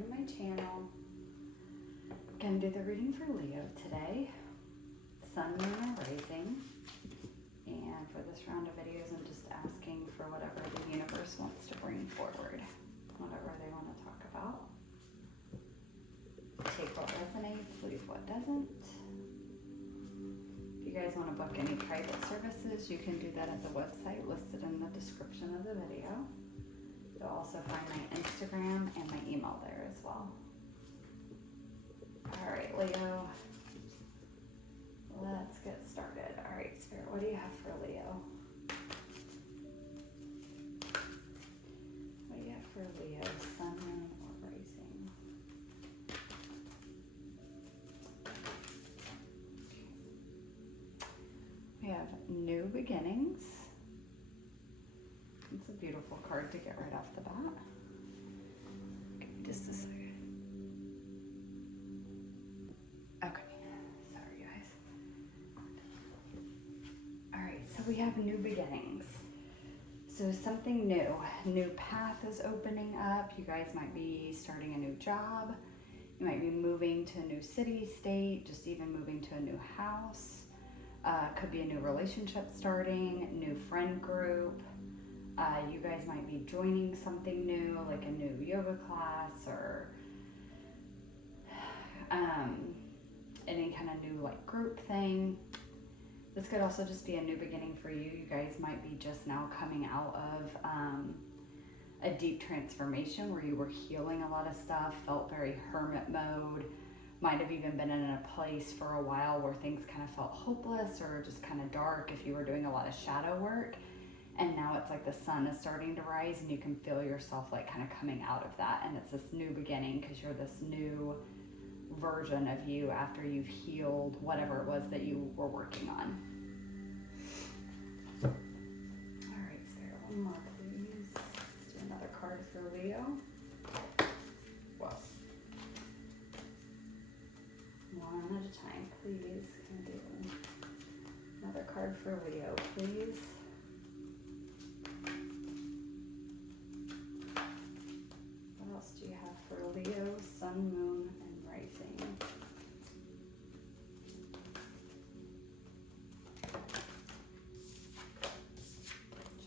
new to my channel, gonna do the reading for Leo today, Sun, Moon, and Rising. And for this round of videos, I'm just asking for whatever the universe wants to bring forward, whatever they want to talk about. Take what resonates, leave what doesn't. If you guys want to book any private services, you can do that at the website listed in the description of the video. You'll also find my Instagram and my email there as well. All right, Leo, let's get started. All right, Spirit, what do you have for Leo? What do you have for Leo, Sun, Moon, or Rising? We have new beginnings. It's a beautiful card to get right off the bat. Give me just a second. Okay, sorry guys. All right, so we have new beginnings. So something new path is opening up. You guys might be starting a new job. You might be moving to a new city, state, just even moving to a new house. Could be a new relationship starting, new friend group. You guys might be joining something new, like a new yoga class or any kind of new like group thing. This could also just be a new beginning for you. You guys might be just now coming out of a deep transformation where you were healing a lot of stuff, felt very hermit mode, might have even been in a place for a while where things kind of felt hopeless or just kind of dark if you were doing a lot of shadow work. And now it's like the sun is starting to rise and you can feel yourself like kind of coming out of that. And it's this new beginning because you're this new version of you after you've healed whatever it was that you were working on. All right, Spirit, one more, please. Let's do another card for Leo. Whoa. One at a time, please. Can I do another card for Leo, please? What else do you have for Leo, Sun, Moon, and Rising?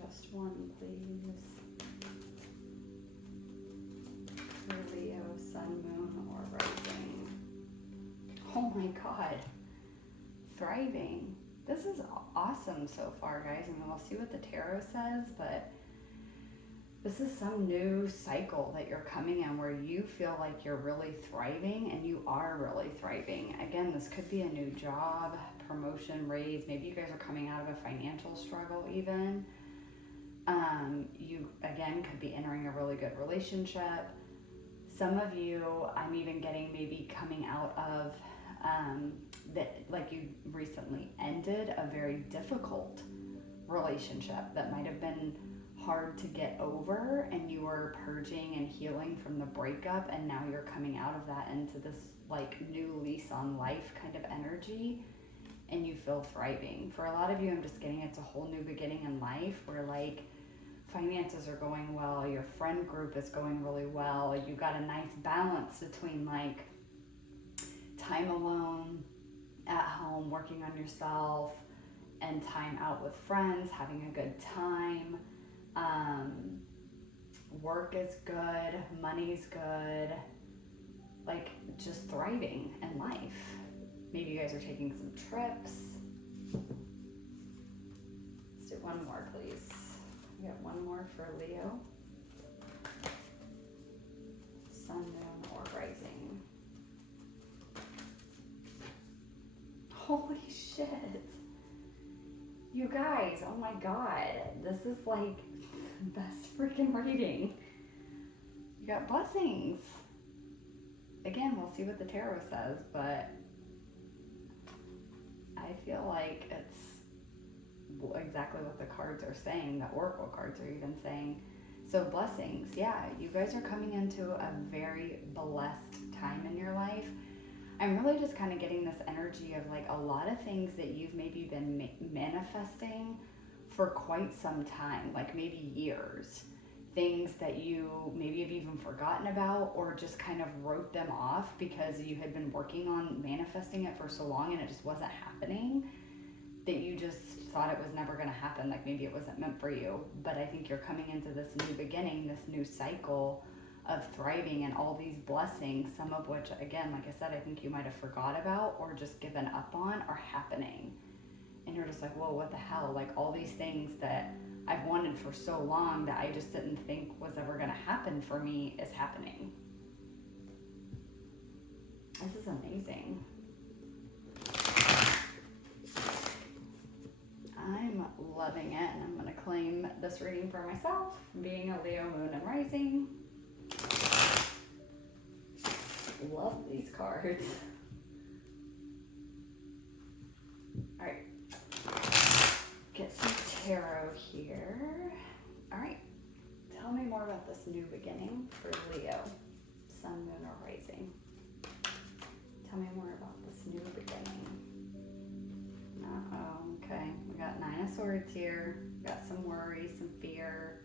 Just one, please. For Leo, Sun, Moon, or Rising. Oh my God. Thriving. This is awesome so far, guys. I mean, we'll see what the tarot says, but this is some new cycle that you're coming in where you feel like you're really thriving, and you are really thriving. Again, this could be a new job, promotion, raise. Maybe you guys are coming out of a financial struggle even. You, again, could be entering a really good relationship. Some of you, I'm even getting maybe coming out of that, like you recently ended a very difficult relationship that might have been hard to get over, and you were purging and healing from the breakup, and now you're coming out of that into this like new lease on life kind of energy, and you feel thriving. For a lot of you, I'm just getting it's a whole new beginning in life where like finances are going well, your friend group is going really well, you got a nice balance between like time alone at home working on yourself and time out with friends having a good time. Work is good, money's good, like just thriving in life. Maybe you guys are taking some trips. Let's do one more, please. We got one more for Leo. Sun, Moon, or Rising. Holy shit. You guys, oh my God. This is like the best freaking reading. You got blessings. Again, we'll see what the tarot says, but I feel like it's exactly what the cards are saying. The oracle cards are even saying. So blessings, yeah, you guys are coming into a very blessed time in your life. I'm really just kind of getting this energy of like a lot of things that you've maybe been manifesting for quite some time, like maybe years. things that you maybe have even forgotten about, or just kind of wrote them off because you had been working on manifesting it for so long and it just wasn't happening, that you just thought it was never going to happen, like maybe it wasn't meant for you. But I think you're coming into this new beginning, this new cycle of thriving and all these blessings, some of which, again, like I said, I think you might have forgot about or just given up on, are happening. And you're just like, whoa, what the hell? Like, all these things that I've wanted for so long that I just didn't think was ever going to happen for me is happening. This is amazing. I'm loving it, and I'm going to claim this reading for myself, being a Leo moon and rising. Love these cards. All right. Get some tarot here. All right. Tell me more about this new beginning for Leo, sun, moon, or rising. Tell me more about this new beginning. Okay. We got Nine of Swords here. We got some worry, some fear.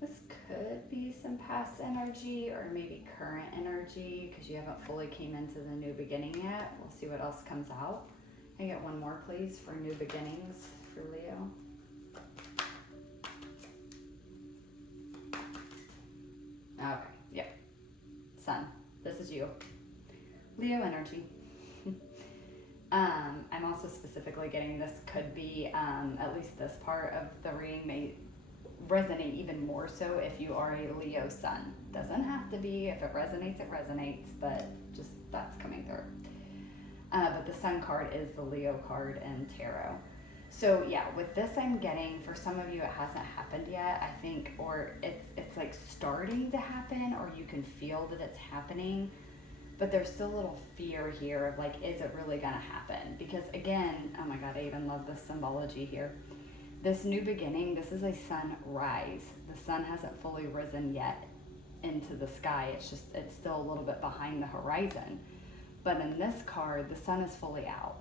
This could be some past energy or maybe current energy because you haven't fully came into the new beginning yet. We'll see what else comes out. Can I get one more, please, for new beginnings for Leo? Okay, yep. Sun, this is you. Leo energy. I'm also specifically getting this could be, at least this part of the reading may resonate even more so if you are a Leo sun. Doesn't have to be. If it resonates, but just that's coming through. But the sun card is the Leo card in tarot. So yeah, with this I'm getting, for some of you it hasn't happened yet, I think, or it's like starting to happen, or you can feel that it's happening, but there's still a little fear here of like, is it really gonna happen? Because again, oh my God, I even love this symbology here. This new beginning, this is a sunrise. The sun hasn't fully risen yet into the sky. It's still a little bit behind the horizon. But in this card, the sun is fully out.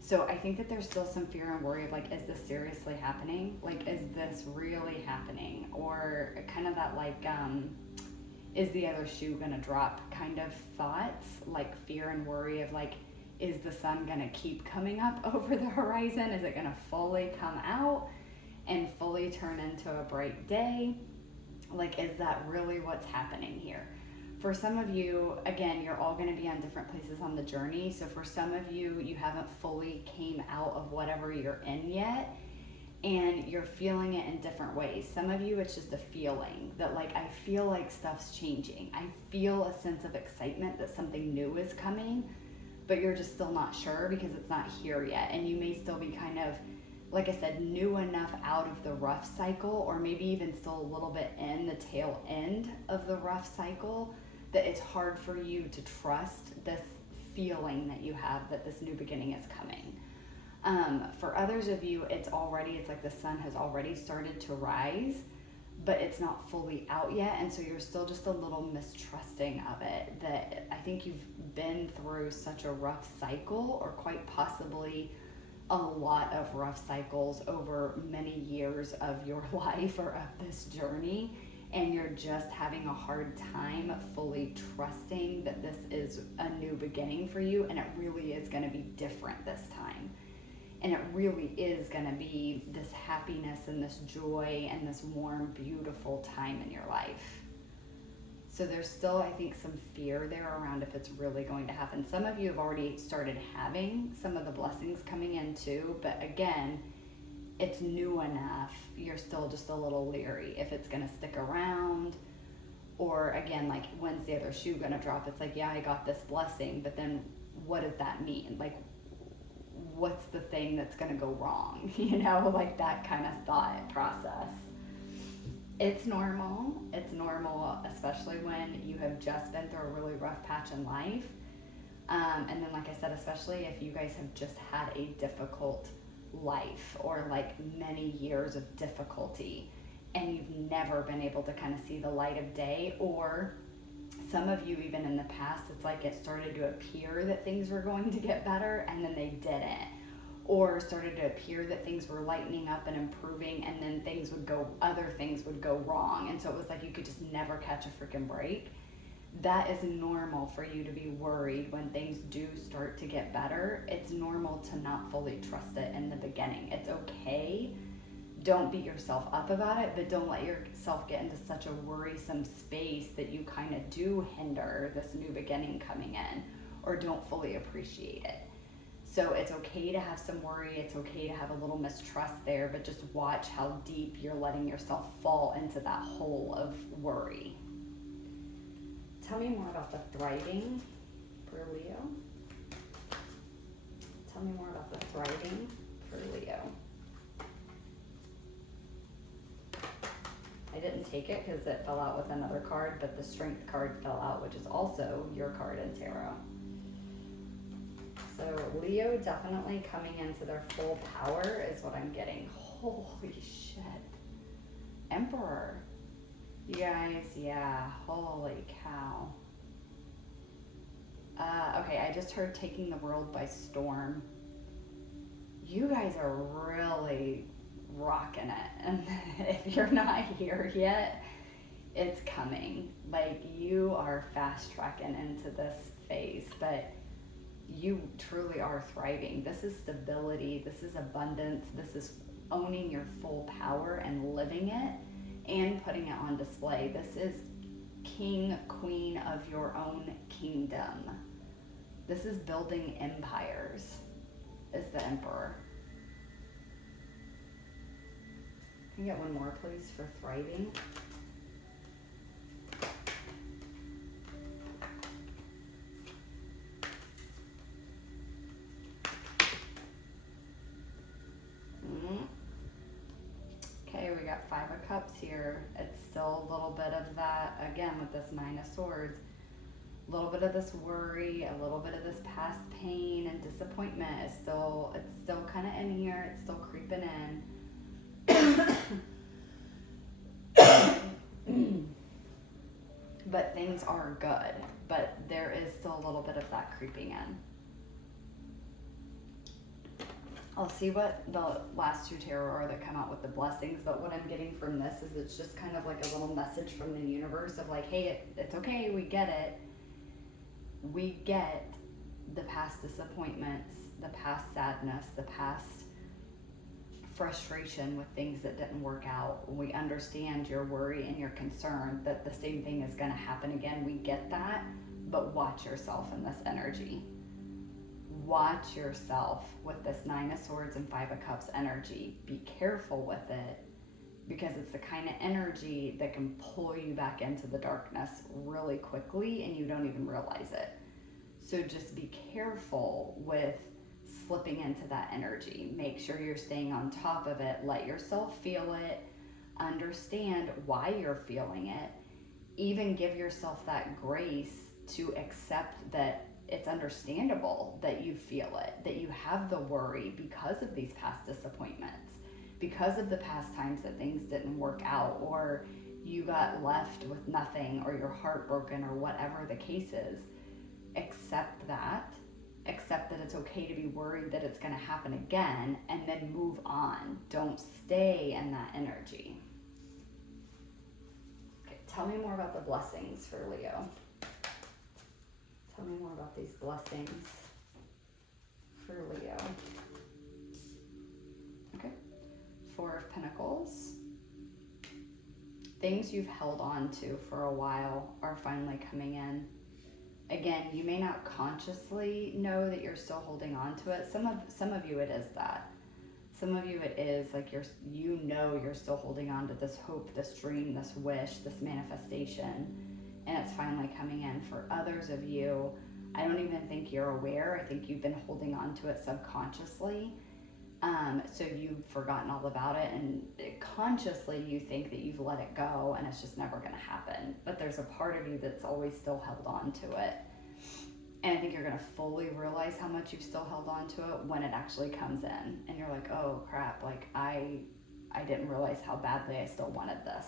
So I think that there's still some fear and worry of like, is this seriously happening? Like, is this really happening? Or kind of that like, is the other shoe gonna drop kind of thoughts, like fear and worry of like, is the sun gonna keep coming up over the horizon? Is it gonna fully come out and fully turn into a bright day? Like, is that really what's happening here? For some of you, again, you're all going to be on different places on the journey. So for some of you, you haven't fully came out of whatever you're in yet, and you're feeling it in different ways. Some of you, it's just a feeling that like, I feel like stuff's changing. I feel a sense of excitement that something new is coming, but you're just still not sure because it's not here yet. And you may still be kind of, like I said, new enough out of the rough cycle, or maybe even still a little bit in the tail end of the rough cycle, that it's hard for you to trust this feeling that you have that this new beginning is coming. For others of you, it's like the sun has already started to rise, but it's not fully out yet, and so you're still just a little mistrusting of it. That I think you've been through such a rough cycle, or quite possibly a lot of rough cycles over many years of your life or of this journey, and you're just having a hard time fully trusting that this is a new beginning for you, and it really is going to be different this time. And it really is going to be this happiness and this joy and this warm, beautiful time in your life. So there's still, I think, some fear there around if it's really going to happen. Some of you have already started having some of the blessings coming in too, but again, it's new enough, you're still just a little leery if it's going to stick around, or again, like, when's the other shoe going to drop? It's like, yeah, I got this blessing, but then what does that mean? Like, what's the thing that's going to go wrong? You know, like that kind of thought process. It's normal, especially when you have just been through a really rough patch in life. And then, like I said, especially if you guys have just had a difficult life, or like many years of difficulty, and you've never been able to kind of see the light of day, or some of you even in the past, it's like it started to appear that things were going to get better and then they didn't, or started to appear that things were lightening up and improving, and then other things would go wrong. And so it was like you could just never catch a freaking break. That is normal for you to be worried when things do start to get better. It's normal to not fully trust it in the beginning. It's okay. Don't beat yourself up about it, but don't let yourself get into such a worrisome space that you kind of do hinder this new beginning coming in, or don't fully appreciate it. So it's okay to have some worry. It's okay to have a little mistrust there, but just watch how deep you're letting yourself fall into that hole of worry. Tell me more about the thriving for Leo. Tell me more about the thriving for Leo. I didn't take it because it fell out with another card, but the strength card fell out, which is also your card in tarot. So Leo definitely coming into their full power is what I'm getting. Holy shit. Emperor. You guys, yeah, holy cow. Okay, I just heard taking the world by storm. You guys are really rocking it. And if you're not here yet, it's coming. Like, you are fast tracking into this phase, but you truly are thriving. This is stability. This is abundance. This is owning your full power and living it and putting it on display. This is king, queen of your own kingdom. This is building empires, is the emperor. Can you get one more, please, for thriving? Okay, we got 5 of Cups here. It's still a little bit of that, again, with this Nine of Swords. A little bit of this worry, a little bit of this past pain and disappointment is still, it's still kind of in here. It's still creeping in. But things are good. But there is still a little bit of that creeping in. I'll see what the last 2 tarot are that come out with the blessings, but what I'm getting from this is it's just kind of like a little message from the universe of like, hey, it's okay, we get it. We get the past disappointments, the past sadness, the past frustration with things that didn't work out. We understand your worry and your concern that the same thing is going to happen again. We get that, but watch yourself in this energy. Watch yourself with this Nine of Swords and 5 of Cups energy. Be careful with it, because it's the kind of energy that can pull you back into the darkness really quickly and you don't even realize it. So just be careful with slipping into that energy. Make sure you're staying on top of it. Let yourself feel it. Understand why you're feeling it. Even give yourself that grace to accept that it's understandable that you feel it, that you have the worry because of these past disappointments, because of the past times that things didn't work out, or you got left with nothing, or you're heartbroken, or whatever the case is. Accept that it's okay to be worried that it's going to happen again, and then move on. Don't stay in that energy. Okay, tell me more about the blessings for Leo. Tell me more about these blessings for Leo. Okay. 4 of Pentacles. Things you've held on to for a while are finally coming in. Again, you may not consciously know that you're still holding on to it. Some of you it is that. Some of you it is like you're still holding on to this hope, this dream, this wish, this manifestation, and it's finally coming in. For others of you, I don't even think you're aware. I think you've been holding on to it subconsciously. So you've forgotten all about it, and consciously you think that you've let it go and it's just never going to happen. But there's a part of you that's always still held on to it. And I think you're going to fully realize how much you've still held on to it when it actually comes in. And you're like, oh crap, like I didn't realize how badly I still wanted this.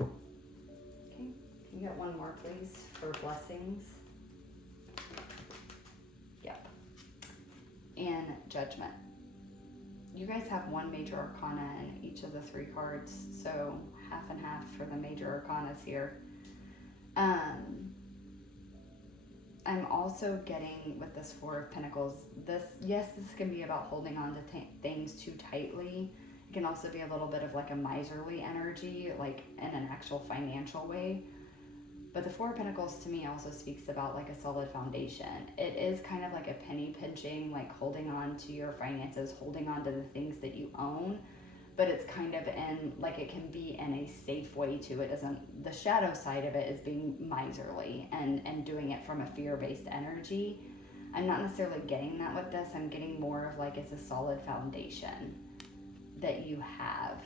Okay, can you get one more please for blessings? Yep. And Judgment. you guys have one major arcana in each of the 3 cards, so half and half for the major arcanas here. I'm also getting with this 4 of Pentacles, this can be about holding on to things too tightly. It can also be a little bit of like a miserly energy, like in an actual financial way. But the 4 of Pentacles to me also speaks about like a solid foundation. It is kind of like a penny pinching, like holding on to your finances, holding on to the things that you own. But it's kind of in, like it can be in a safe way too. It doesn't, the shadow side of it is being miserly and doing it from a fear-based energy. I'm not necessarily getting that with this. I'm getting more of like it's a solid foundation that you have.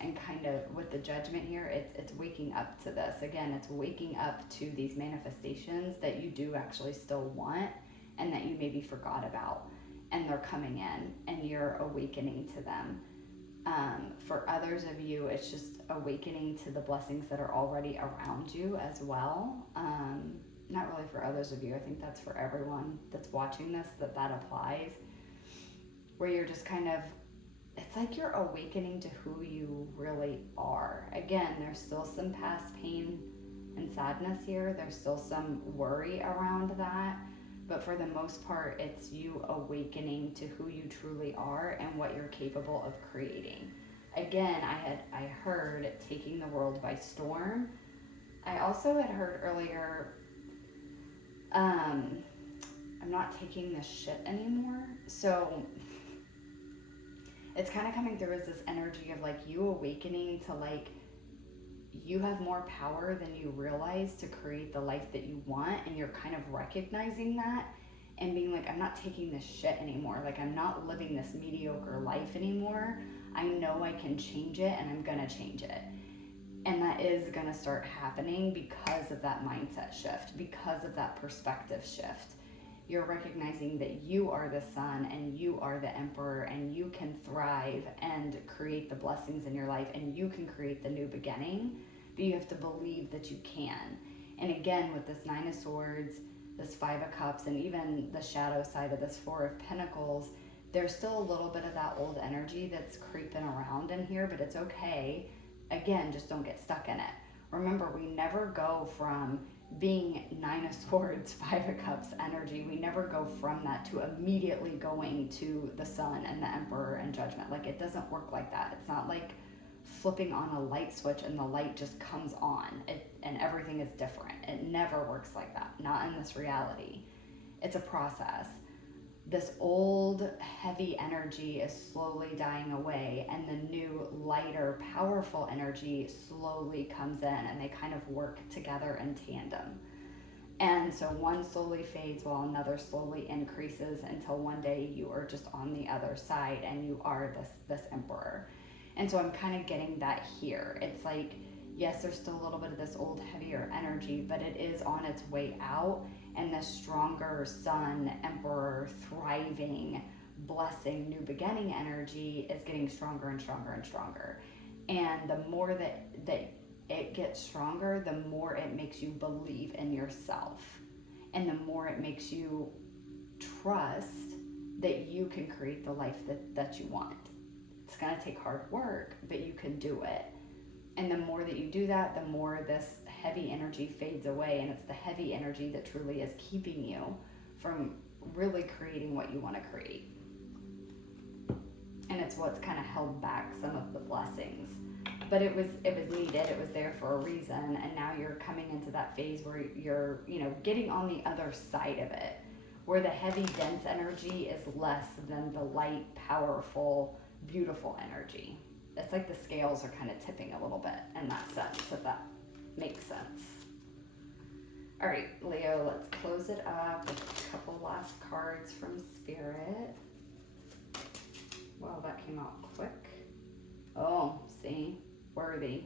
And kind of with the Judgment here, it's waking up to this. Again, it's waking up to these manifestations that you do actually still want and that you maybe forgot about. And they're coming in and you're awakening to them. For others of you, it's just awakening to the blessings that are already around you as well. Not really for others of you. I think that's for everyone that's watching this, that applies. Where you're just kind of, it's like you're awakening to who you really are. Again, there's still some past pain and sadness here. There's still some worry around that. But for the most part, it's you awakening to who you truly are and what you're capable of creating. Again, I heard taking the world by storm. I also had heard earlier, I'm not taking this shit anymore. So it's kind of coming through as this energy of like you awakening to like you have more power than you realize to create the life that you want, and you're kind of recognizing that and being like, I'm not taking this shit anymore. Like I'm not living this mediocre life anymore. I know I can change it and I'm gonna change it. And that is gonna start happening because of that mindset shift, because of that perspective shift. You're recognizing that you are the sun and you are the emperor and you can thrive and create the blessings in your life and you can create the new beginning, but you have to believe that you can. And again, with this 9 of Swords, this 5 of Cups, and even the shadow side of this 4 of Pentacles, there's still a little bit of that old energy that's creeping around in here, but it's okay. Again, just don't get stuck in it. Remember, we never go from being 9 of Swords, 5 of Cups energy, we never go from that to immediately going to the sun and the emperor and judgment. Like it doesn't work like that. It's not like flipping on a light switch and the light just comes on and everything is different. It never works like that. Not in this reality. It's a process. This old heavy energy is slowly dying away and the new lighter powerful energy slowly comes in and they kind of work together in tandem. And so one slowly fades while another slowly increases until one day you are just on the other side and you are this emperor. And so I'm kind of getting that here. It's like, yes, there's still a little bit of this old heavier energy, but it is on its way out. And the stronger sun, emperor, thriving, blessing, new beginning energy is getting stronger and stronger and stronger. And the more that it gets stronger, the more it makes you believe in yourself. And the more it makes you trust that you can create the life that you want. It's going to take hard work, but you can do it. And the more that you do that, the more this heavy energy fades away. And it's the heavy energy that truly is keeping you from really creating what you want to create. And it's what's kind of held back some of the blessings. But it was needed. It was there for a reason. And now you're coming into that phase where you're, getting on the other side of it, where the heavy, dense energy is less than the light, powerful, beautiful energy. It's like the scales are kind of tipping a little bit in that sense, if that makes sense. All right, Leo, let's close it up with a couple last cards from Spirit. Wow, that came out quick. Oh, see, worthy.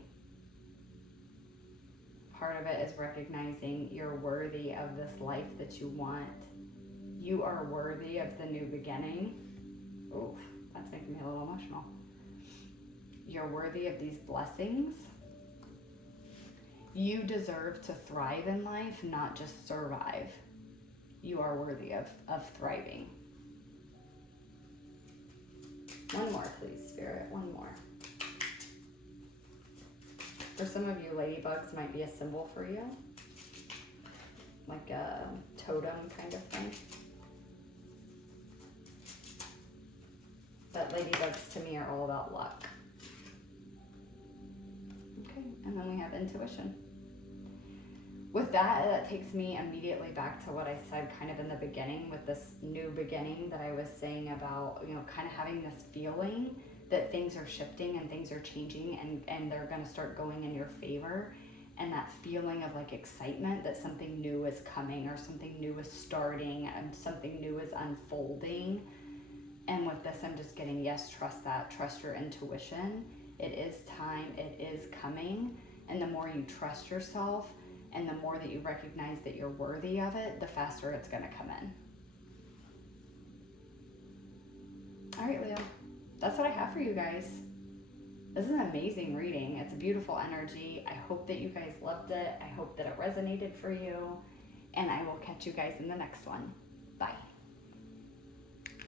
Part of it is recognizing you're worthy of this life that you want. You are worthy of the new beginning. Oof, that's making me a little emotional. You're worthy of these blessings. You deserve to thrive in life, not just survive. You are worthy of thriving. One more, please, Spirit. One more. For some of you, ladybugs might be a symbol for you. Like a totem kind of thing. But ladybugs to me are all about luck. Okay, and then we have intuition. With that, that takes me immediately back to what I said kind of in the beginning with this new beginning that I was saying about, you know, kind of having this feeling that things are shifting and things are changing and they're going to start going in your favor. And that feeling of like excitement that something new is coming or something new is starting and something new is unfolding. And with this, I'm just getting, yes, trust that, trust your intuition. It is time, it is coming. And the more you trust yourself and the more that you recognize that you're worthy of it, the faster it's going to come in. All right, Leo, that's what I have for you guys. This is an amazing reading. It's a beautiful energy. I hope that you guys loved it. I hope that it resonated for you. And I will catch you guys in the next one. Bye.